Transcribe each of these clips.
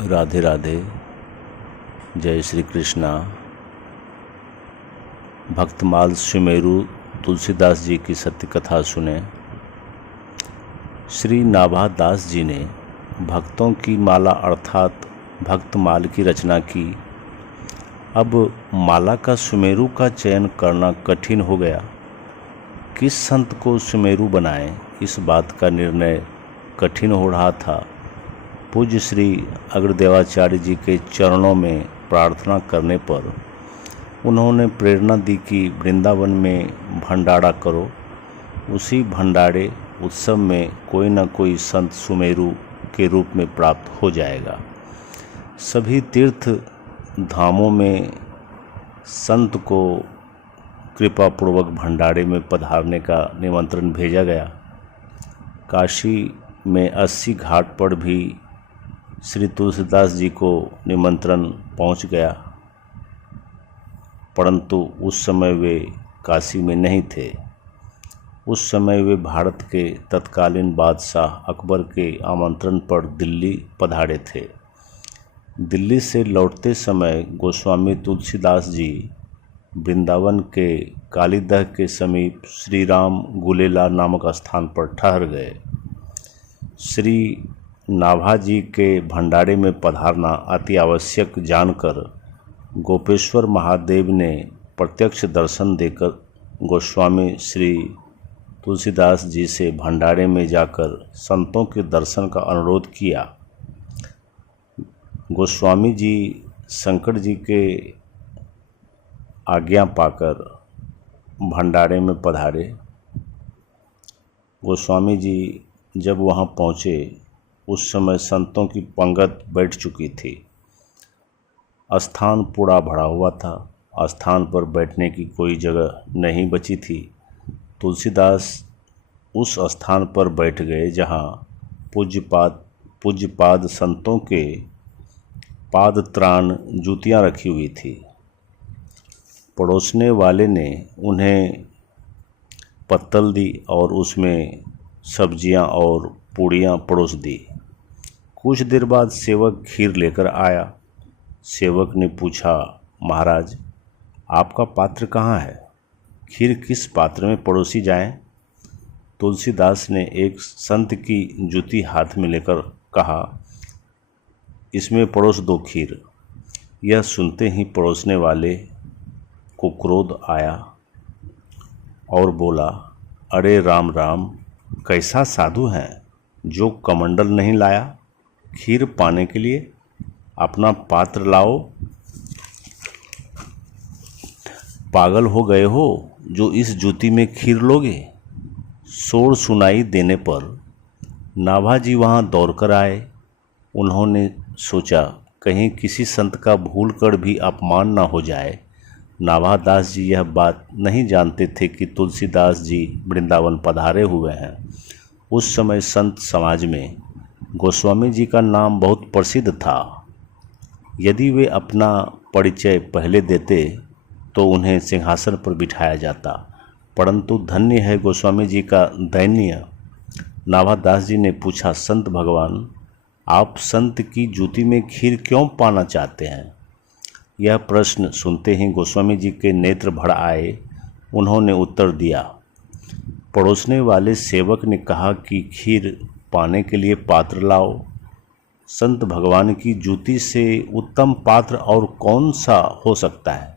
राधे राधे। जय श्री कृष्णा। भक्तमाल सुमेरु तुलसीदास जी की सत्य कथा सुने। श्री नाभादास जी ने भक्तों की माला अर्थात भक्तमाल की रचना की। अब माला का सुमेरु का चयन करना कठिन हो गया। किस संत को सुमेरु बनाएं, इस बात का निर्णय कठिन हो रहा था। पूज्य श्री अग्रदेवाचार्य जी के चरणों में प्रार्थना करने पर उन्होंने प्रेरणा दी कि वृंदावन में भंडारा करो। उसी भंडारे उत्सव में कोई न कोई संत सुमेरु के रूप में प्राप्त हो जाएगा। सभी तीर्थ धामों में संत को कृपापूर्वक भंडारे में पधारने का निमंत्रण भेजा गया। काशी में 80 घाट पर भी श्री तुलसीदास जी को निमंत्रण पहुंच गया, परंतु उस समय वे काशी में नहीं थे। उस समय वे भारत के तत्कालीन बादशाह अकबर के आमंत्रण पर दिल्ली पधारे थे। दिल्ली से लौटते समय गोस्वामी तुलसीदास जी वृंदावन के कालीदह के समीप श्री राम गुलेला नामक स्थान पर ठहर गए। श्री नाभा जी के भंडारे में पधारना अति आवश्यक जानकर गोपेश्वर महादेव ने प्रत्यक्ष दर्शन देकर गोस्वामी श्री तुलसीदास जी से भंडारे में जाकर संतों के दर्शन का अनुरोध किया। गोस्वामी जी शंकर जी के आज्ञा पाकर भंडारे में पधारे। गोस्वामी जी जब वहां पहुंचे उस समय संतों की पंगत बैठ चुकी थी। स्थान पूरा भरा हुआ था। स्थान पर बैठने की कोई जगह नहीं बची थी। तुलसीदास उस स्थान पर बैठ गए जहां पूज्यपाद संतों के पाद त्राण जूतियां रखी हुई थी। पड़ोसने वाले ने उन्हें पत्तल दी और उसमें सब्जियां और पूड़ियां परोस दी। कुछ देर बाद सेवक खीर लेकर आया। सेवक ने पूछा, महाराज आपका पात्र कहाँ है? खीर किस पात्र में परोसी जाए? तुलसीदास ने एक संत की जूती हाथ में लेकर कहा, इसमें परोस दो खीर। यह सुनते ही परोसने वाले को क्रोध आया और बोला, अरे राम राम, कैसा साधु है जो कमंडल नहीं लाया खीर पाने के लिए। अपना पात्र लाओ। पागल हो गए हो जो इस जूती में खीर लोगे? शोर सुनाई देने पर नाभा जी वहाँ दौड़कर आए। उन्होंने सोचा कहीं किसी संत का भूल कर भी अपमान ना हो जाए। नाभादास जी यह बात नहीं जानते थे कि तुलसीदास जी वृंदावन पधारे हुए हैं। उस समय संत समाज में गोस्वामी जी का नाम बहुत प्रसिद्ध था। यदि वे अपना परिचय पहले देते तो उन्हें सिंहासन पर बिठाया जाता, परंतु धन्य है गोस्वामी जी का दैन्य। नाभादास जी ने पूछा, संत भगवान, आप संत की जूती में खीर क्यों पाना चाहते हैं? यह प्रश्न सुनते ही गोस्वामी जी के नेत्र भर आए। उन्होंने उत्तर दिया, पड़ोसने वाले सेवक ने कहा कि खीर पाने के लिए पात्र लाओ। संत भगवान की जूती से उत्तम पात्र और कौन सा हो सकता है?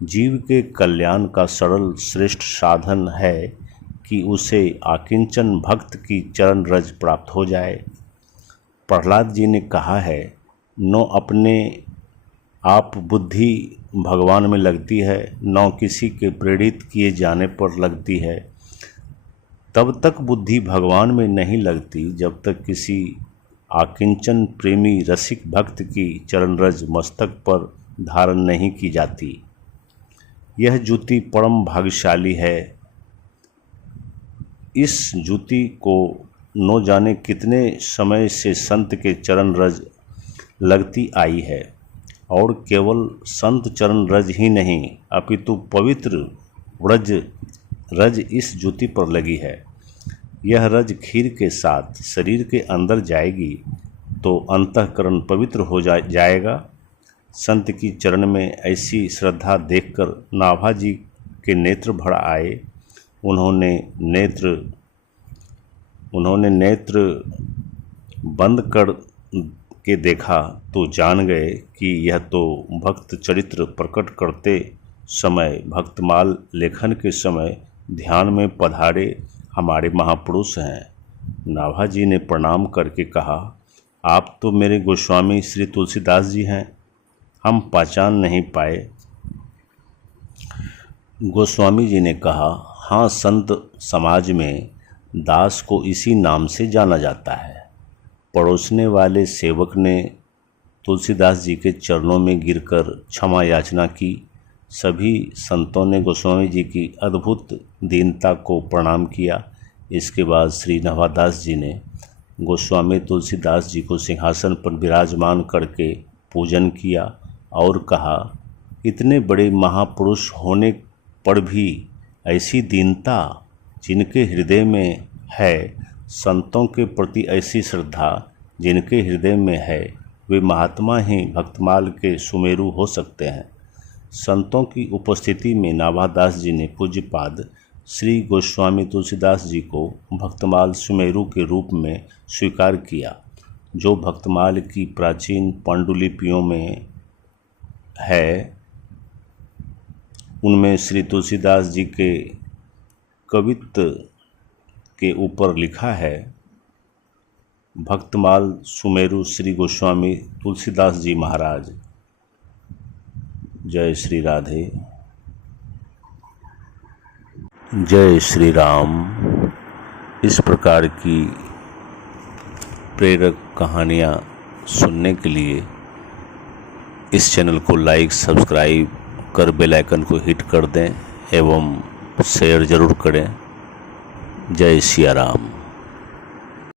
जीव के कल्याण का सरल श्रेष्ठ साधन है कि उसे आकिंचन भक्त की चरण रज प्राप्त हो जाए। प्रहलाद जी ने कहा है, न अपने आप बुद्धि भगवान में लगती है, न किसी के प्रेरित किए जाने पर लगती है। तब तक बुद्धि भगवान में नहीं लगती जब तक किसी आकिंचन प्रेमी रसिक भक्त की चरण रज मस्तक पर धारण नहीं की जाती। यह जूती परम भाग्यशाली है। इस जूती को न जाने कितने समय से संत के चरण रज लगती आई है, और केवल संत चरण रज ही नहीं अपितु पवित्र व्रज रज इस जूती पर लगी है। यह रज खीर के साथ शरीर के अंदर जाएगी तो अंतःकरण पवित्र हो जाएगा। संत की चरण में ऐसी श्रद्धा देखकर नाभा जी के नेत्र भर आए। उन्होंने नेत्र बंद कर के देखा तो जान गए कि यह तो भक्त चरित्र प्रकट करते समय, भक्तमाल लेखन के समय ध्यान में पधारे हमारे महापुरुष हैं। नाभा जी ने प्रणाम करके कहा, आप तो मेरे गोस्वामी श्री तुलसीदास जी हैं। हम पहचान नहीं पाए। गोस्वामी जी ने कहा, हाँ, संत समाज में दास को इसी नाम से जाना जाता है। पड़ोसने वाले सेवक ने तुलसीदास जी के चरणों में गिरकर क्षमा याचना की। सभी संतों ने गोस्वामी जी की अद्भुत दीनता को प्रणाम किया। इसके बाद श्री नाभादास जी ने गोस्वामी तुलसीदास जी को सिंहासन पर विराजमान करके पूजन किया और कहा, इतने बड़े महापुरुष होने पर भी ऐसी दीनता जिनके हृदय में है, संतों के प्रति ऐसी श्रद्धा जिनके हृदय में है, वे महात्मा ही भक्तमाल के सुमेरु हो सकते हैं। संतों की उपस्थिति में नाभादास जी ने पूज्यपाद श्री गोस्वामी तुलसीदास जी को भक्तमाल सुमेरु के रूप में स्वीकार किया, जो भक्तमाल की प्राचीन पांडुलिपियों में है। उनमें श्री तुलसीदास जी के कवित्व के ऊपर लिखा है, भक्तमाल सुमेरु श्री गोस्वामी तुलसीदास जी महाराज। जय श्री राधे, जय श्री राम। इस प्रकार की प्रेरक कहानियाँ सुनने के लिए इस चैनल को लाइक, सब्सक्राइब कर बेल आइकन को हिट कर दें एवं शेयर ज़रूर करें। जय सिया राम।